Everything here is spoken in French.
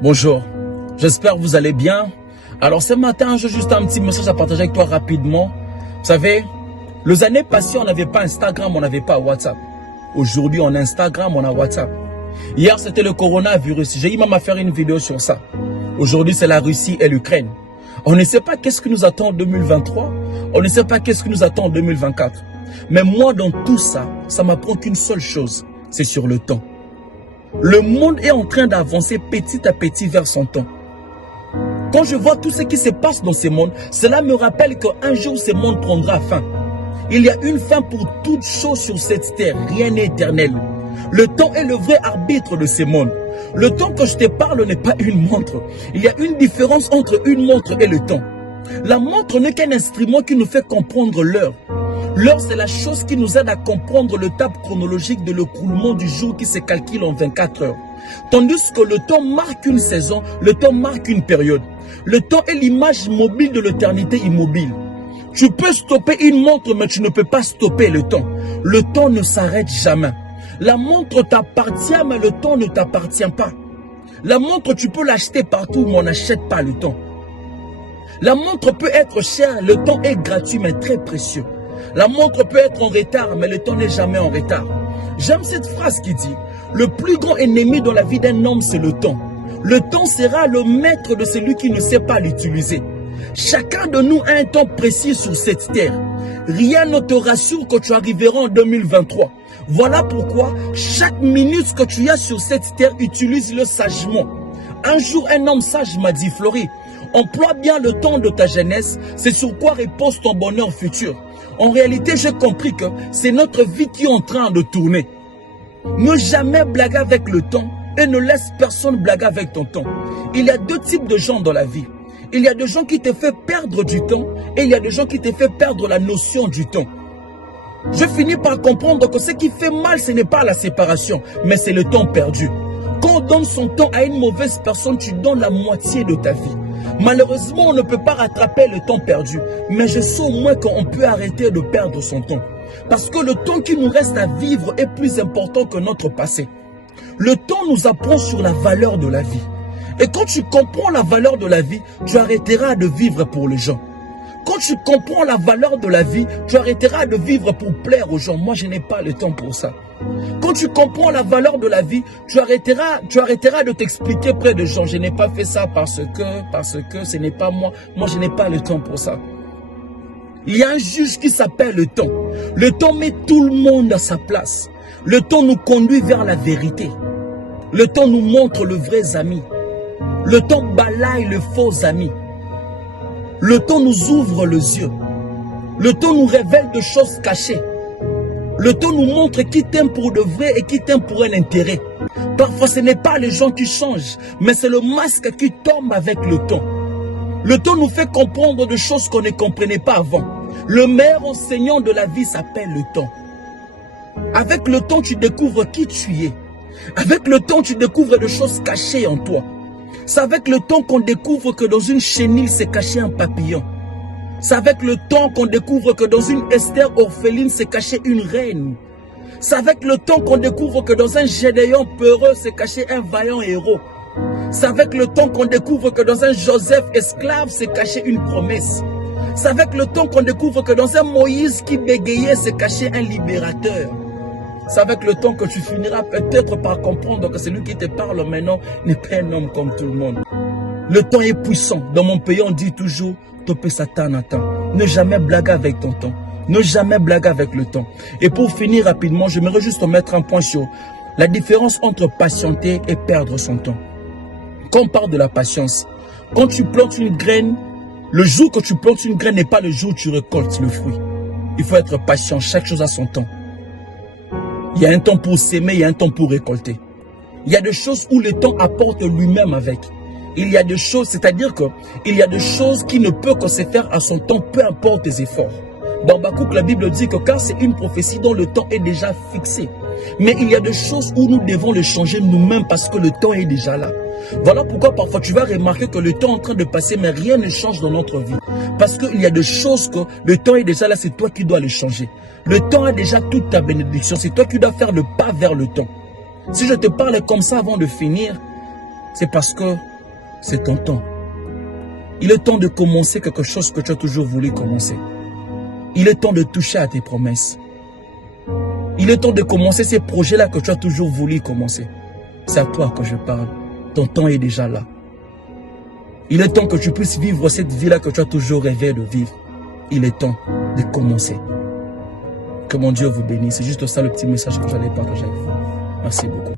Bonjour, j'espère que vous allez bien. Alors ce matin, j'ai juste un petit message à partager avec toi rapidement. Vous savez, les années passées, on n'avait pas Instagram, on n'avait pas WhatsApp. Aujourd'hui, on a Instagram, on a WhatsApp. Hier, c'était le coronavirus. J'ai eu même à faire une vidéo sur ça. Aujourd'hui, c'est la Russie et l'Ukraine. On ne sait pas qu'est-ce qui nous attend en 2023. On ne sait pas qu'est-ce qui nous attend en 2024. Mais moi, dans tout ça, ça m'apprend qu'une seule chose, c'est sur le temps. Le monde est en train d'avancer petit à petit vers son temps. Quand je vois tout ce qui se passe dans ce monde, cela me rappelle qu'un jour ce monde prendra fin. Il y a une fin pour toute chose sur cette terre, rien n'est éternel. Le temps est le vrai arbitre de ce monde. Le temps que je te parle n'est pas une montre. Il y a une différence entre une montre et le temps. La montre n'est qu'un instrument qui nous fait comprendre l'heure. L'heure, c'est la chose qui nous aide à comprendre le temps chronologique de l'écoulement du jour qui se calcule en 24 heures. Tandis que le temps marque une saison, le temps marque une période. Le temps est l'image mobile de l'éternité immobile. Tu peux stopper une montre, mais tu ne peux pas stopper le temps. Le temps ne s'arrête jamais. La montre t'appartient, mais le temps ne t'appartient pas. La montre, tu peux l'acheter partout, mais on n'achète pas le temps. La montre peut être chère, le temps est gratuit, mais très précieux. La montre peut être en retard, mais le temps n'est jamais en retard. J'aime cette phrase qui dit, le plus grand ennemi dans la vie d'un homme, c'est le temps. Le temps sera le maître de celui qui ne sait pas l'utiliser. Chacun de nous a un temps précis sur cette terre. Rien ne te rassure que tu arriveras en 2023. Voilà pourquoi chaque minute que tu as sur cette terre, utilise-le sagement. Un jour, un homme sage m'a dit, Florie, emploie bien le temps de ta jeunesse, c'est sur quoi repose ton bonheur futur. En réalité, j'ai compris que c'est notre vie qui est en train de tourner. Ne jamais blaguer avec le temps et ne laisse personne blaguer avec ton temps. Il y a deux types de gens dans la vie. Il y a des gens qui te font perdre du temps et il y a des gens qui te font perdre la notion du temps. Je finis par comprendre que ce qui fait mal, ce n'est pas la séparation, mais c'est le temps perdu. Quand on donne son temps à une mauvaise personne, tu donnes la moitié de ta vie. Malheureusement, on ne peut pas rattraper le temps perdu, mais je sais au moins qu'on peut arrêter de perdre son temps. Parce que le temps qui nous reste à vivre est plus important que notre passé. Le temps nous apprend sur la valeur de la vie. Et quand tu comprends la valeur de la vie, tu arrêteras de vivre pour les gens. Quand tu comprends la valeur de la vie, tu arrêteras de vivre pour plaire aux gens. Moi, je n'ai pas le temps pour ça. Quand tu comprends la valeur de la vie, tu arrêteras de t'expliquer près de gens. Je n'ai pas fait ça parce que ce n'est pas moi. Moi, je n'ai pas le temps pour ça. Il y a un juge qui s'appelle le temps. Le temps met tout le monde à sa place. Le temps nous conduit vers la vérité. Le temps nous montre le vrai ami. Le temps balaye le faux ami. Le temps nous ouvre les yeux. Le temps nous révèle des choses cachées. Le temps nous montre qui t'aime pour de vrai et qui t'aime pour un intérêt. Parfois, ce n'est pas les gens qui changent, mais c'est le masque qui tombe avec le temps. Le temps nous fait comprendre des choses qu'on ne comprenait pas avant. Le meilleur enseignant de la vie s'appelle le temps. Avec le temps, tu découvres qui tu es. Avec le temps, tu découvres des choses cachées en toi. C'est avec le temps qu'on découvre que dans une chenille s'est caché un papillon. C'est avec le temps qu'on découvre que dans une Esther orpheline s'est cachée une reine. C'est avec le temps qu'on découvre que dans un Gédéon peureux s'est caché un vaillant héros. C'est avec le temps qu'on découvre que dans un Joseph esclave s'est caché une promesse. C'est avec le temps qu'on découvre que dans un Moïse qui bégayait s'est caché un libérateur. C'est avec le temps que tu finiras peut-être par comprendre que celui qui te parle maintenant n'est pas un homme comme tout le monde. Le temps est puissant. Dans mon pays, on dit toujours, topé Satan attend. Ne jamais blaguer avec ton temps. Ne jamais blaguer avec le temps. Et pour finir rapidement, j'aimerais juste mettre un point sur la différence entre patienter et perdre son temps. Quand on parle de la patience, quand tu plantes une graine, le jour que tu plantes une graine n'est pas le jour où tu récoltes le fruit. Il faut être patient, chaque chose a son temps. Il y a un temps pour s'aimer, il y a un temps pour récolter. Il y a des choses où le temps apporte lui-même avec. Il y a des choses, c'est-à-dire qu'il y a des choses qui ne peuvent que se faire à son temps, peu importe tes efforts. Dans Habakkuk, la Bible dit que car c'est une prophétie dont le temps est déjà fixé. Mais il y a des choses où nous devons le changer nous-mêmes parce que le temps est déjà là. Voilà pourquoi parfois tu vas remarquer que le temps est en train de passer, mais rien ne change dans notre vie. Parce qu'il y a des choses que le temps est déjà là, c'est toi qui dois les changer. Le temps a déjà toute ta bénédiction, c'est toi qui dois faire le pas vers le temps. Si je te parle comme ça avant de finir, c'est parce que C'est ton temps. Il est temps de commencer quelque chose que tu as toujours voulu commencer. Il est temps de toucher à tes promesses. Il est temps de commencer ces projets-là que tu as toujours voulu commencer. C'est à toi que je parle. Ton temps est déjà là. Il est temps que tu puisses vivre cette vie-là que tu as toujours rêvé de vivre. Il est temps de commencer. Que mon Dieu vous bénisse. C'est juste ça le petit message que j'allais partager avec vous. Merci beaucoup.